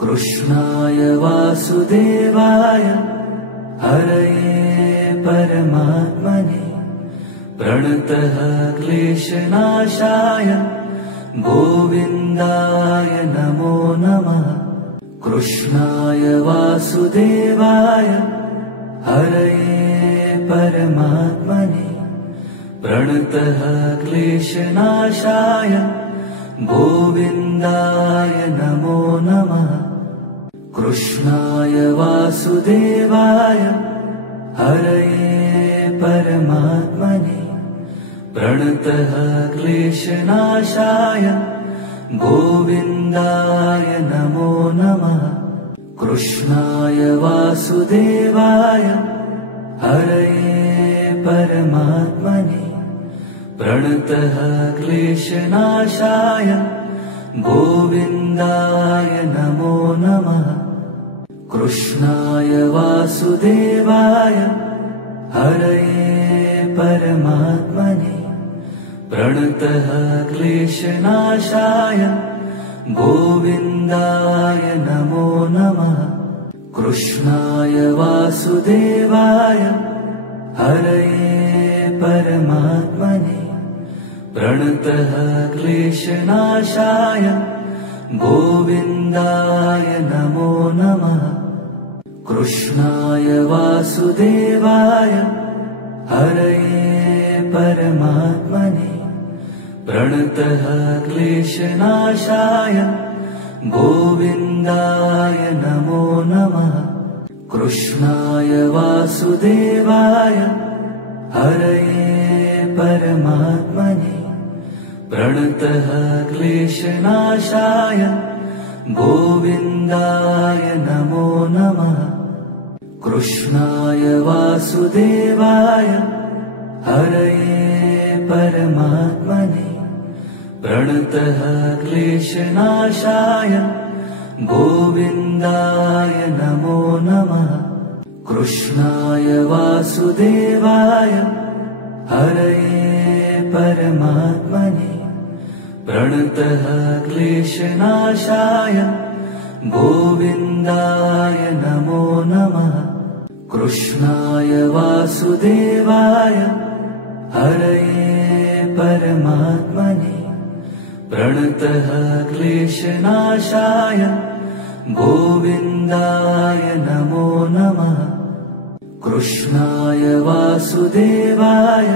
कृष्णाय वासुदेवाय हरये परमात्मने प्रणतः क्लेशनाशाय गोविन्दाय नमो नमः। कृष्णाय वासुदेवाय हरये परमात्मने प्रणतः क्लेशनाशाय गोविन्दाय नमो नमः। कृष्णाय वासुदेवाय हरये परमात्मने प्रणतः क्लेशनाशाय गोविन्दाय नमो नमः। कृष्णाय वासुदेवाय हरये परमात्मने प्रणतः क्लेशनाशाय गोविन्दाय नमो नमः। कृष्णाय वासुदेवाय हरये परमात्मने प्रणतः क्लेशनाशाय गोविन्दाय नमो नमः। कृष्णाय वासुदेवाय हरये परमात्मने प्रणतः क्लेशनाशाय गोविन्दाय नमो नमः। कृष्णाय वासुदेवाय हरये परमात्मने प्रणतः क्लेशनाशाय गोविन्दाय नमो नमः। कृष्णाय वासुदेवाय हरये परमात्मने प्रणतः क्लेशनाशाय गोविन्दाय नमो नमः। कृष्णाय वासुदेवाय हरये परमात्मने प्रणतः क्लेशनाशाय गोविन्दाय नमो नमः। कृष्णाय वासुदेवाय हरये परमात्मने प्रणतः क्लेशनाशाय गोविन्दाय नमो नमः। कृष्णाय वासुदेवाय हरये परमात्मने प्रणतः क्लेशनाशाय गोविन्दाय नमो नमः। कृष्णाय वासुदेवाय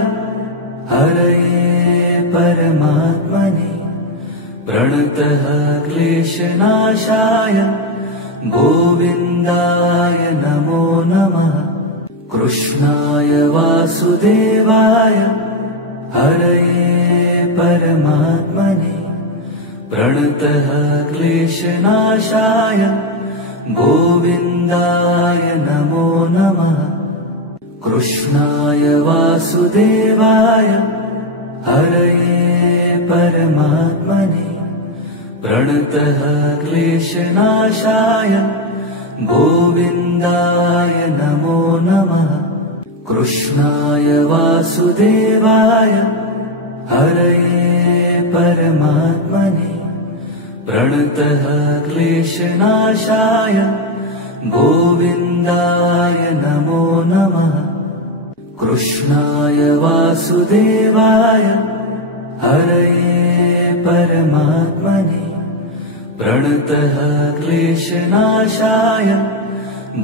हरये परमात्मने प्रणतः क्लेशनाशाय गोविन्दाय नमो नमः। कृष्णाय वासुदेवाय हरये परमात्मने प्रणतः क्लेशनाशाय गोविन्दाय नमो नमः। कृष्णाय वासुदेवाय हरये परमात्मने प्रणतः क्लेशनाशाय गोविन्दाय नमो नमः। कृष्णाय वासुदेवाय हरये परमात्मने प्रणतः क्लेशनाशाय गोविन्दाय नमो नमः। कृष्णाय वासुदेवाय हरये परमात्मने प्रणतः क्लेशनाशाय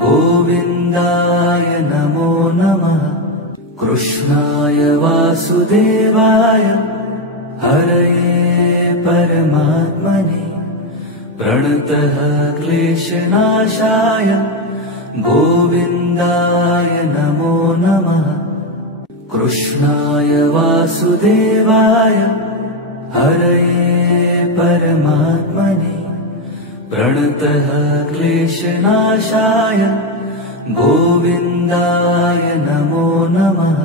गोविन्दाय नमो नमः। कृष्णाय वासुदेवाय हरये परमात्मने प्रणतः क्लेशनाशाय गोविन्दाय नमो नमः। कृष्णाय वासुदेवाय हरये परमात्मने प्रणतः क्लेशनाशाय गोविन्दाय नमो नमः।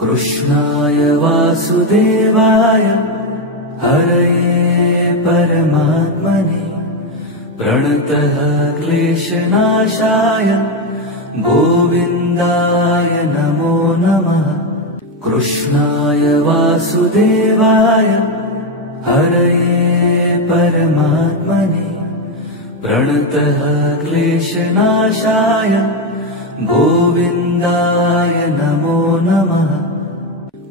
कृष्णाय वासुदेवाय हरये परमात्मने प्रणतः क्लेशनाशाय गोविन्दाय नमो नमः। कृष्णाय वासुदेवाय हरये परमात्मने प्रणतः क्लेशनाशाय गोविन्दाय नमो नमः।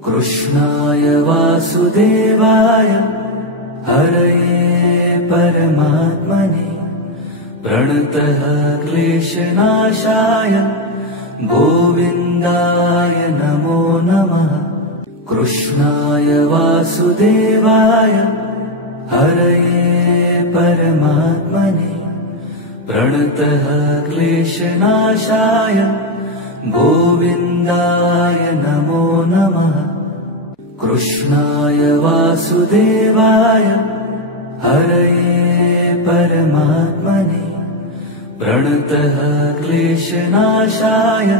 कृष्णाय वासुदेवाय हरये परमात्मने प्रणतः क्लेशनाशाय गोविन्दाय नमो नमः। कृष्णाय वासुदेवाय हरये परमात्मने प्रणतः क्लेशनाशाय गोविन्दाय नमो नमः। कृष्णाय वासुदेवाय हरये परमात्मने प्रणतः क्लेशनाशाय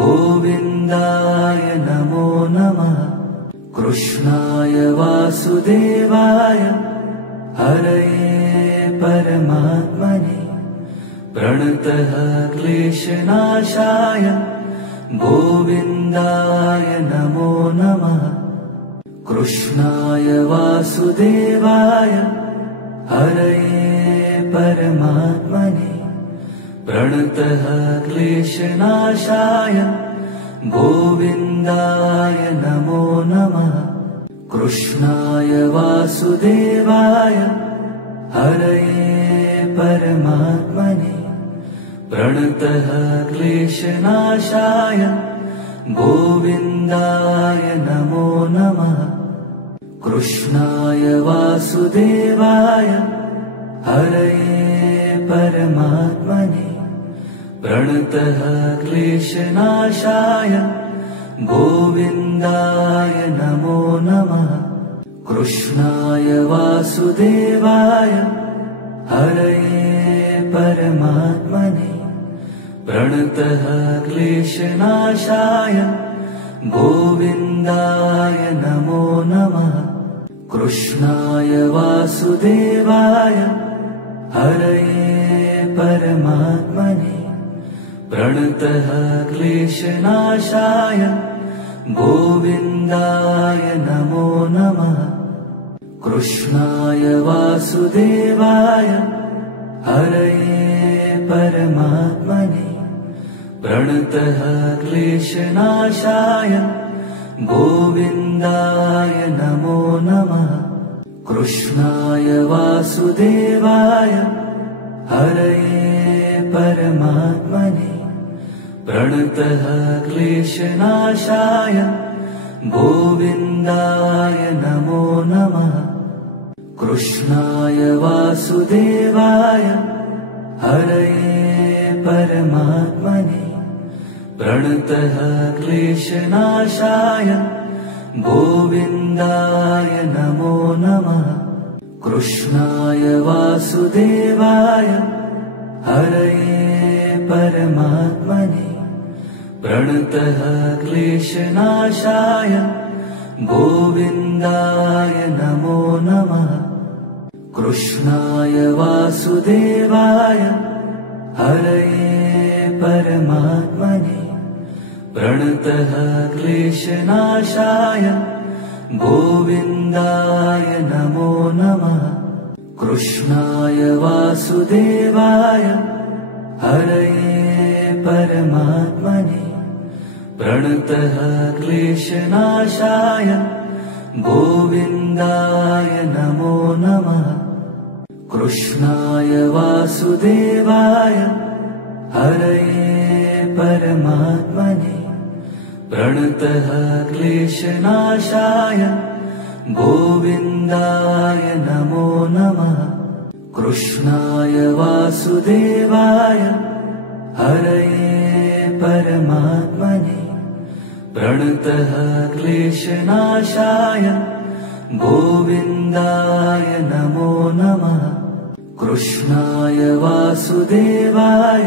गोविन्दाय नमो नमः। कृष्णाय वासुदेवाय हरये परमात्मने प्रणतः क्लेशनाशाय गोविन्दाय नमो नमः। कृष्णाय वासुदेवाय हरये परमात्मने प्रणतः क्लेशनाशाय गोविन्दाय नमो नमः। कृष्णाय वासुदेवाय हरये परमात्मने प्रणतः क्लेशनाशाय गोविन्दाय नमो नमः। कृष्णाय वासुदेवाय हरये परमात्मने प्रणतः क्लेशनाशाय गोविन्दाय नमो नमः। कृष्णाय वासुदेवाय हरये परमात्मने प्रणतः क्लेशनाशाय गोविन्दाय नमो नमः। कृष्णाय वासुदेवाय हरये परमात्मने प्रणतः क्लेशनाशाय गोविन्दाय नमो नमः। कृष्णाय वासुदेवाय हरये परमात्मने प्रणतः क्लेशनाशाय गोविन्दाय नमो नमः। कृष्णाय वासुदेवाय हरये परमात्मने प्रणतः क्लेशनाशाय गोविन्दाय नमो नमः। कृष्णाय वासुदेवाय हरये परमात्मने प्रणतः क्लेशनाशाय गोविन्दाय नमो नमः। कृष्णाय वासुदेवाय हरये परमात्मने प्रणतः क्लेशनाशाय गोविन्दाय नमो नमः। कृष्णाय वासुदेवाय हरये परमात्मने प्रणतः क्लेशनाशाय गोविन्दाय नमो नमः। कृष्णाय वासुदेवाय हरये परमात्मने प्रणतः क्लेशनाशाय गोविन्दाय नमो नमः। कृष्णाय वासुदेवाय हरये परमात्मने प्रणतः क्लेशनाशाय गोविन्दाय नमो नमः। कृष्णाय वासुदेवाय हरये परमात्मने प्रणतः क्लेशनाशाय गोविन्दाय नमो नमः। कृष्णाय वासुदेवाय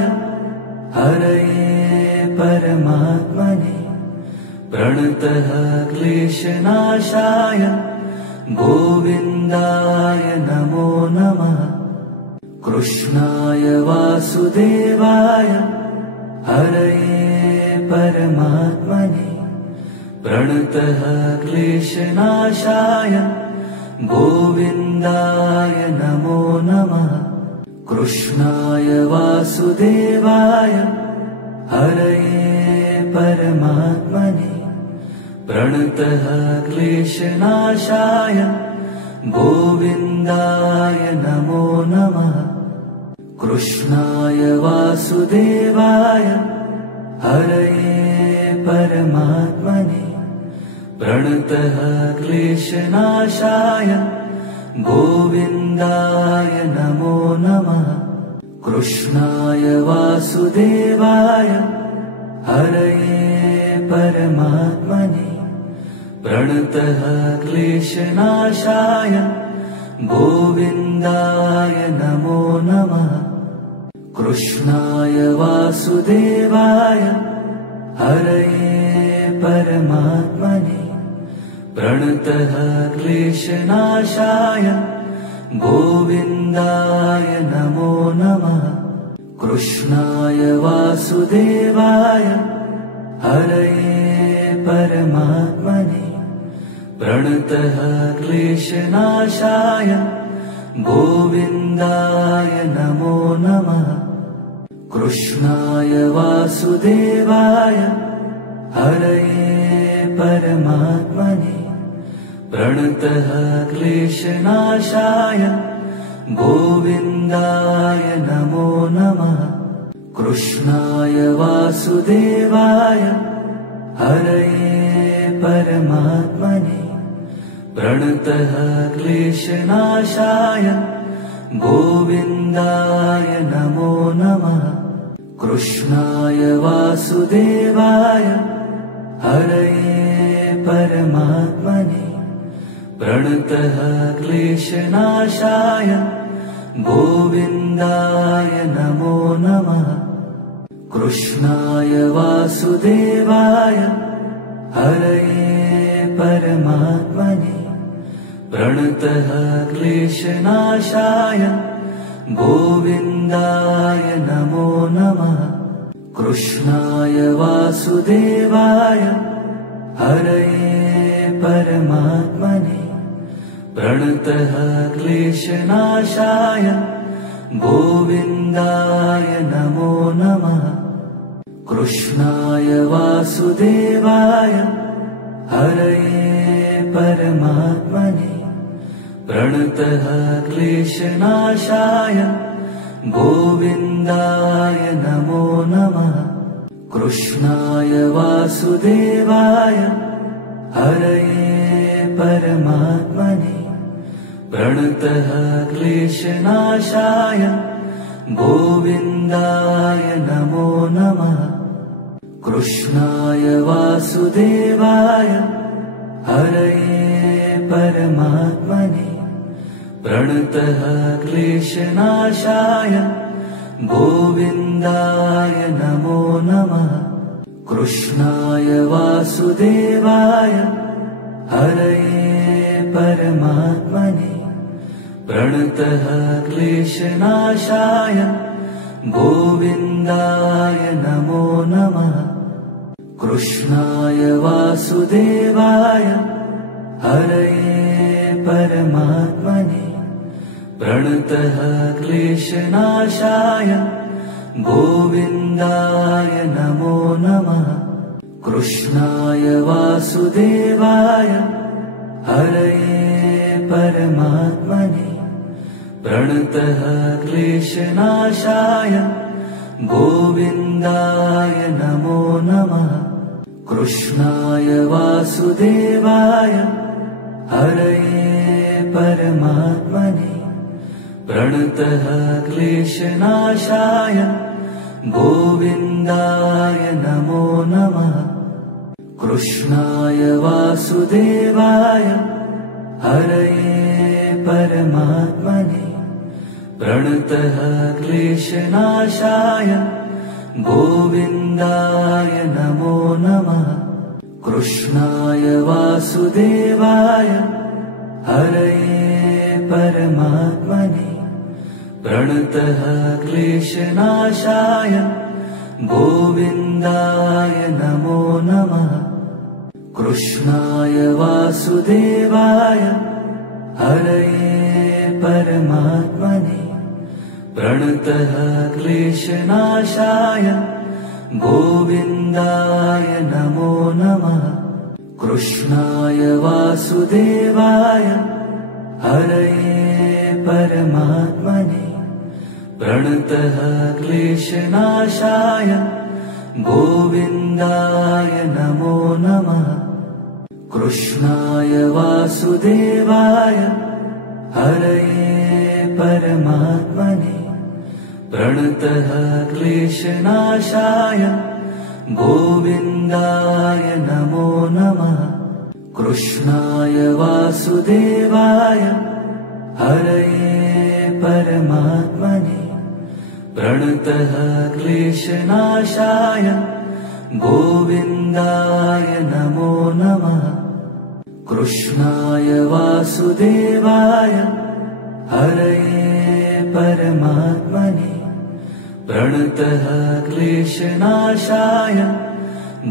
हरये परमात्मने प्रणतः क्लेशनाशाय गोविन्दाय नमो नमः। कृष्णाय वासुदेवाय हरये परमात्मने प्रणतः क्लेशनाशाय गोविन्दाय नमो नमः। कृष्णाय वासुदेवाय हरये परमात्मने प्रणतः क्लेशनाशाय गोविन्दाय नमो नमः। कृष्णाय वासुदेवाय हरये परमात्मने प्रणतः क्लेशनाशाय गोविन्दाय नमो नमः। कृष्णाय वासुदेवाय हरये परमात्मने प्रणतः क्लेशनाशाय गोविन्दाय नमो नमः। कृष्णाय वासुदेवाय हरये परमात्मने प्रणतः क्लेशनाशाय गोविन्दाय नमो नमः। कृष्णाय वासुदेवाय हरये परमात्मने प्रणतः क्लेशनाशाय गोविन्दाय नमो नमः। कृष्णाय वासुदेवाय हरये परमात्मने प्रणतः क्लेशनाशाय गोविन्दाय नमो नमः। कृष्णाय वासुदेवाय हरये परमात्मने प्रणतः क्लेशनाशाय गोविन्दाय नमो नमः। कृष्णाय वासुदेवाय हरये परमात्मने प्रणतः क्लेशनाशाय गोविन्दाय नमो नमः। कृष्णाय वासुदेवाय हरये परमात्मने प्रणतः क्लेशनाशाय गोविन्दाय नमो नमः। कृष्णाय वासुदेवाय हरये परमात्मने प्रणतः क्लेशनाशाय गोविन्दाय नमो नमः। कृष्णाय वासुदेवाय हरये परमात्मने प्रणतः क्लेशनाशाय गोविन्दाय नमो नमः। कृष्णाय वासुदेवाय हरये परमात्मने प्रणतः क्लेशनाशाय गोविन्दाय नमो नमः। कृष्णाय वासुदेवाय हरये परमात्मने प्रणतः क्लेशनाशाय गोविन्दाय नमो नमः। कृष्णाय वासुदेवाय हरये परमात्मने प्रणतः क्लेशनाशाय गोविन्दाय नमो नमः। कृष्णाय वासुदेवाय हरये परमात्मने प्रणतः क्लेशनाशाय गोविन्दाय नमो नमः। कृष्णाय वासुदेवाय हरये परमात्मने प्रणतः क्लेशनाशाय गोविन्दाय नमो नमः। कृष्णाय वासुदेवाय हरये परमात्मने प्रणतः क्लेशनाशाय गोविन्दाय नमो नमः। कृष्णाय वासुदेवाय हरये परमात्मने प्रणतः क्लेशनाशाय गोविन्दाय नमो नमः। कृष्णाय वासुदेवाय हरये परमात्मने प्रणतः क्लेशनाशाय गोविन्दाय नमो नमः। कृष्णाय वासुदेवाय हरये परमात्मने प्रणतः क्लेशनाशाय गोविन्दाय नमो नमः। कृष्णाय वासुदेवाय हरये परमात्मने प्रणतः क्लेशनाशाय गोविन्दाय नमो नमः। कृष्णाय वासुदेवाय हरये परमात्मने प्रणतः क्लेशनाशाय गोविन्दाय नमो नमः। कृष्णाय वासुदेवाय हरये परमात्मने प्रणतः क्लेशनाशाय गोविन्दाय नमो नमः। कृष्णाय वासुदेवाय हरये परमात्मने प्रणतः क्लेशनाशाय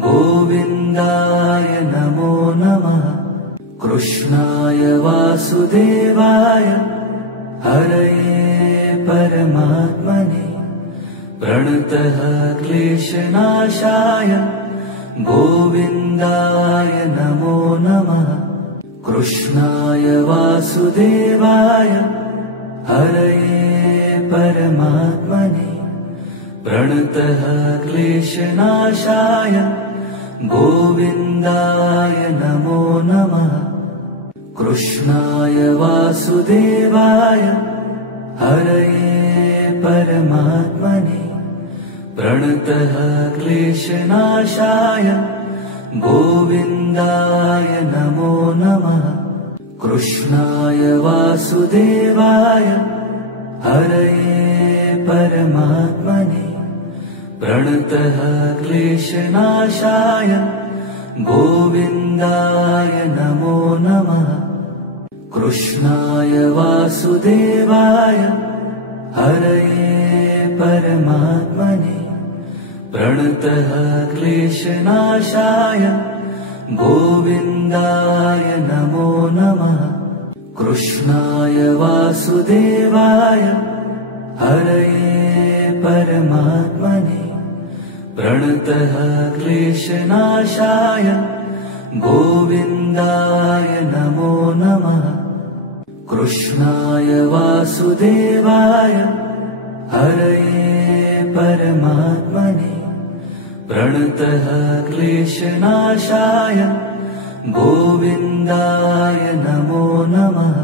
गोविन्दाय नमो नमः। कृष्णाय वासुदेवाय हरये परमात्मने प्रणतः क्लेशनाशाय गोविन्दाय नमो नमः। कृष्णाय वासुदेवाय हरये परमात्मने प्रणतः क्लेशनाशाय गोविन्दाय नमो नमः। कृष्णाय वासुदेवाय हरये परमात्मने प्रणतः क्लेशनाशाय गोविन्दाय नमो नमः। कृष्णाय वासुदेवाय हरये परमात्मने प्रणतः क्लेशनाशाय गोविन्दाय नमो नमः। कृष्णाय वासुदेवाय हरये परमात्मने प्रणतः क्लेशनाशाय गोविन्दाय नमो नमः। कृष्णाय वासुदेवाय हरये परमात्मने प्रणतः क्लेशनाशाय गोविन्दाय नमो नमः। कृष्णाय वासुदेवाय हरये परमात्मने प्रणतः क्लेशनाशाय गोविन्दाय नमो नमः।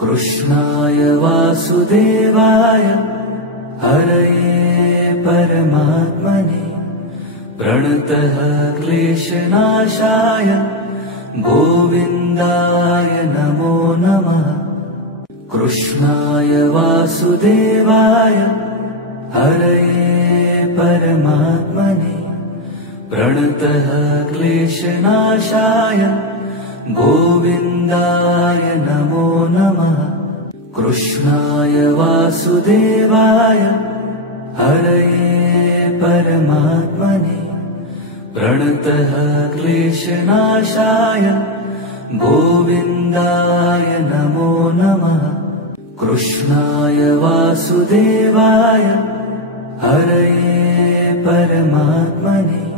कृष्णाय वासुदेवाय हरये परमात्मने प्रणतः क्लेशनाशाय गोविन्दाय नमो नमः। कृष्णाय वासुदेवाय हरये परमात्मने प्रणतः क्लेशनाशाय गोविन्दाय नमो नमः। कृष्णाय वासुदेवाय हरये परमात्मने प्रणतः क्लेशनाशाय गोविन्दाय नमो नमः। कृष्णाय वासुदेवाय हरये परमात्मने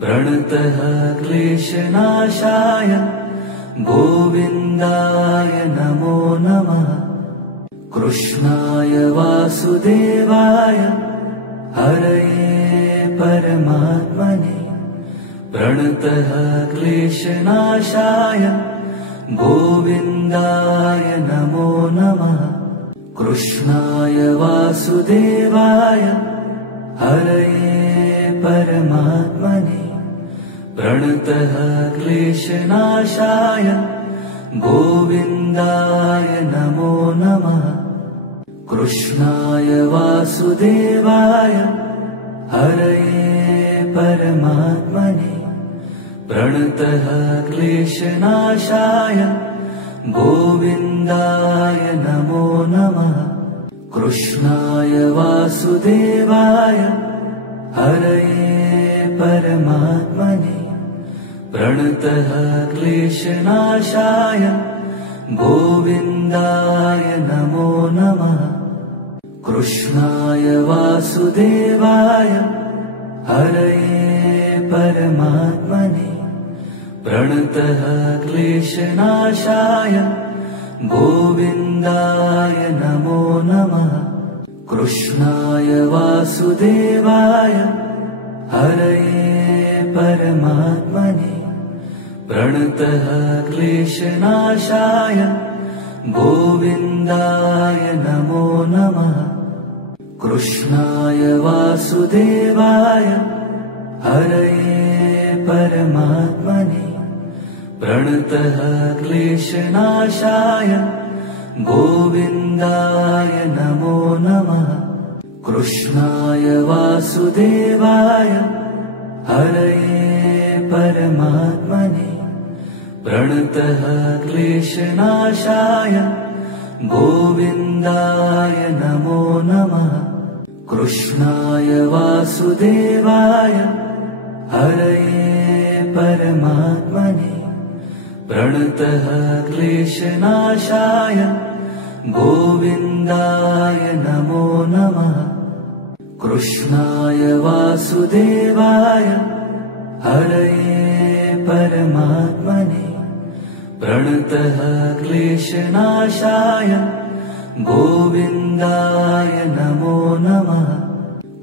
प्रणतः क्लेशनाशाय गोविन्दाय नमो नमः। कृष्णाय वासुदेवाय हरये परमात्मने प्रणतः क्लेशनाशाय गोविन्दाय नमो नमः। कृष्णाय वासुदेवाय हरये परमात्मने प्रणतः क्लेशनाशाय गोविन्दाय नमो नमः। कृष्णाय वासुदेवाय हरये परमात्मने प्रणतः क्लेशनाशाय गोविन्दाय नमो नमः। कृष्णाय वासुदेवाय हरये परमात्मने प्रणतः क्लेशनाशाय गोविन्दाय नमो नमः। कृष्णाय वासुदेवाय हरये परमात्मने प्रणतः क्लेशनाशाय गोविन्दाय नमो नमः। कृष्णाय वासुदेवाय हरये परमात्मने प्रणतः क्लेशनाशाय गोविन्दाय नमो नमः। कृष्णाय वासुदेवाय हरये परमात्मने प्रणतः क्लेशनाशाय गोविन्दाय नमो नमः। कृष्णाय वासुदेवाय हरये परमात्मने प्रणतः क्लेशनाशाय गोविन्दाय नमो नमः। कृष्णाय वासुदेवाय हरये परमात्मने प्रणतः क्लेशनाशाय गोविन्दाय नमो नमः। कृष्णाय वासुदेवाय हरये परमात्मने प्रणतः क्लेशनाशाय गोविन्दाय नमो नमः।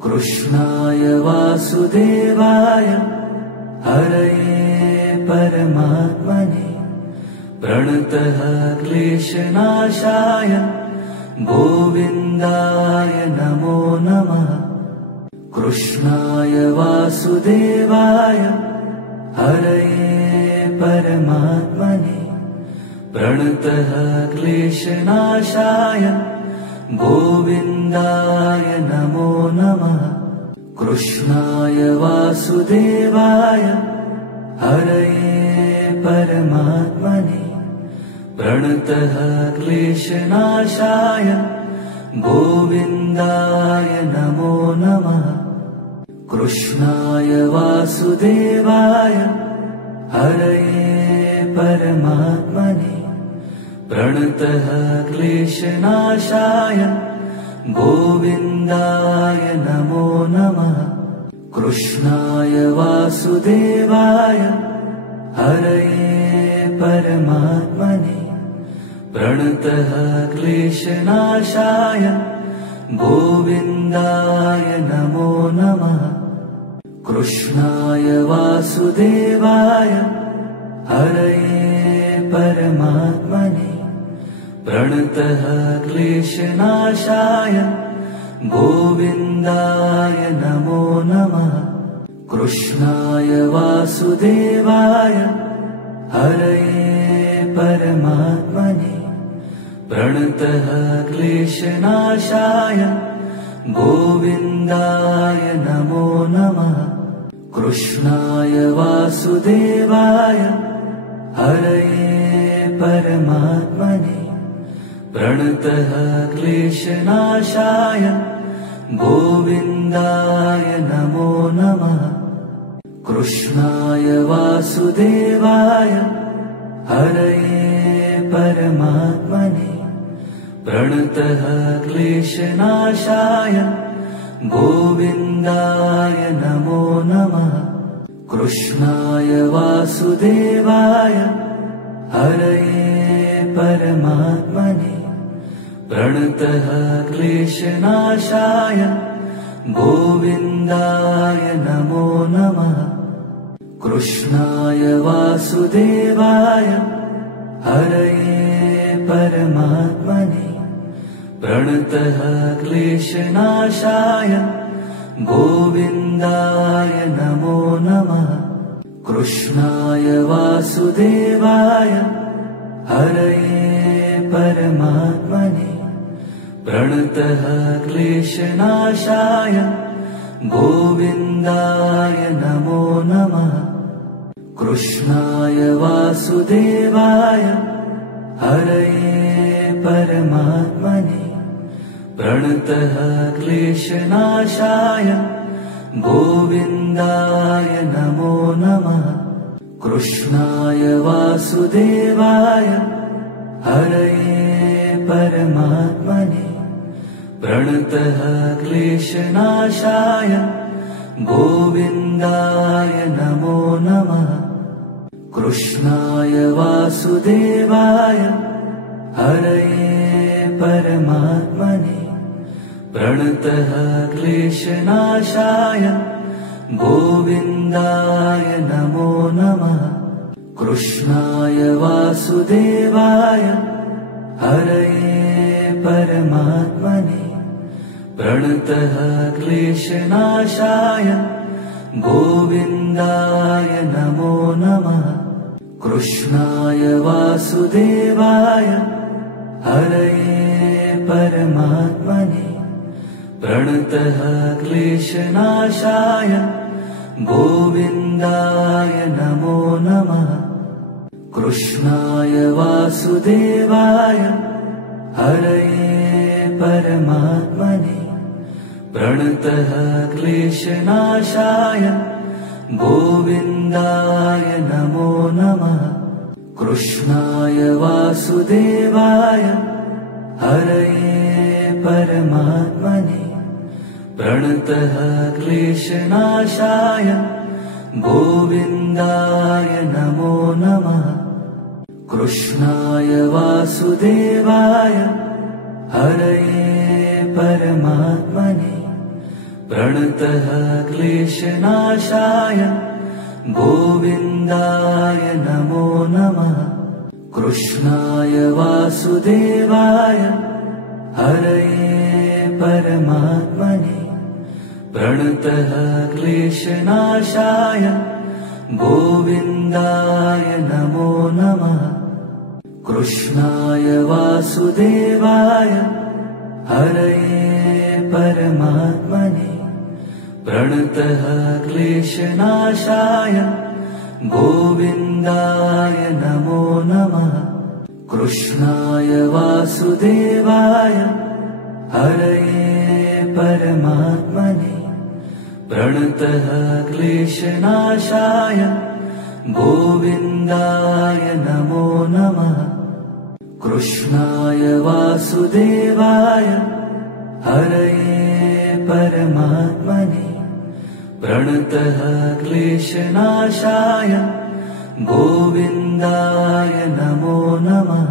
कृष्णाय वासुदेवाय हरये परमात्मने प्रणतः क्लेशनाशाय गोविन्दाय नमो नमः। कृष्णाय वासुदेवाय हरये परमात्मने प्रणतः क्लेशनाशाय गोविन्दाय नमो नमः। कृष्णाय वासुदेवाय हरये परमात्मने प्रणतः क्लेशनाशाय गोविन्दाय नमो नमः। कृष्णाय वासुदेवाय हरये परमात्मने प्रणतः क्लेशनाशाय गोविन्दाय नमो नमः। कृष्णाय वासुदेवाय हरये परमात्मने प्रणतः क्लेशनाशाय गोविन्दाय नमो नमः। कृष्णाय वासुदेवाय हरये परमात्मने प्रणतः क्लेशनाशाय गोविन्दाय नमो नमः। कृष्णाय वासुदेवाय हरये परमात्मने प्रणतः क्लेशनाशाय गोविन्दाय नमो नमः। कृष्णाय वासुदेवाय हरये परमात्मने प्रणतः क्लेशनाशाय गोविन्दाय नमो नमः। कृष्णाय वासुदेवाय हरये परमात्मने प्रणतः क्लेशनाशाय गोविन्दाय नमो नमः। कृष्णाय वासुदेवाय हरये परमात्मने प्रणतः क्लेशनाशाय गोविन्दाय नमो नमः। कृष्णाय वासुदेवाय हरये परमात्मने प्रणतः क्लेशनाशाय गोविन्दाय नमो नमः। कृष्णाय वासुदेवाय हरये परमात्मने प्रणतः क्लेशनाशाय गोविन्दाय नमो नमः। कृष्णाय वासुदेवाय हरये परमात्मने प्रणतः क्लेशनाशाय गोविन्दाय नमो नमः। कृष्णाय वासुदेवाय हरये परमात्मने प्रणतः क्लेशनाशाय गोविन्दाय नमो नमः। कृष्णाय वासुदेवाय हरये परमात्मने प्रणतः क्लेशनाशाय गोविन्दाय नमो नमः। कृष्णाय वासुदेवाय हरये परमात्मने प्रणतः क्लेशनाशाय गोविन्दाय नमो नमः। कृष्णाय वासुदेवाय हरये परमात्मने प्रणतः क्लेशनाशाय गोविन्दाय नमो नमः। कृष्णाय वासुदेवाय हरये परमात्मने प्रणतः क्लेशनाशाय गोविन्दाय नमो नमः। कृष्णाय वासुदेवाय हरये परमात्मने प्रणतः क्लेशनाशाय गोविन्दाय नमो नमः। कृष्णाय वासुदेवाय हरये परमात्मने प्रणतः क्लेशनाशाय गोविन्दाय नमो नमः। कृष्णाय वासुदेवाय हरये परमात्मने प्रणतः क्लेशनाशाय गोविन्दाय नमो नमः। कृष्णाय वासुदेवाय हरये परमात्मने प्रणतः क्लेशनाशाय गोविन्दाय नमो नमः। कृष्णाय वासुदेवाय हरये परमात्मने प्रणतः क्लेशनाशाय गोविन्दाय नमो नमः। कृष्णाय वासुदेवाय हरये परमात्मने प्रणतः क्लेशनाशाय गोविन्दाय नमो नमः।